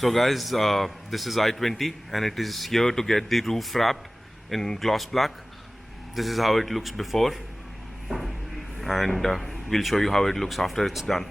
So guys, this is i20 and it is here to get the roof wrapped in gloss black. This is how it looks before, and we'll show you how it looks after it's done.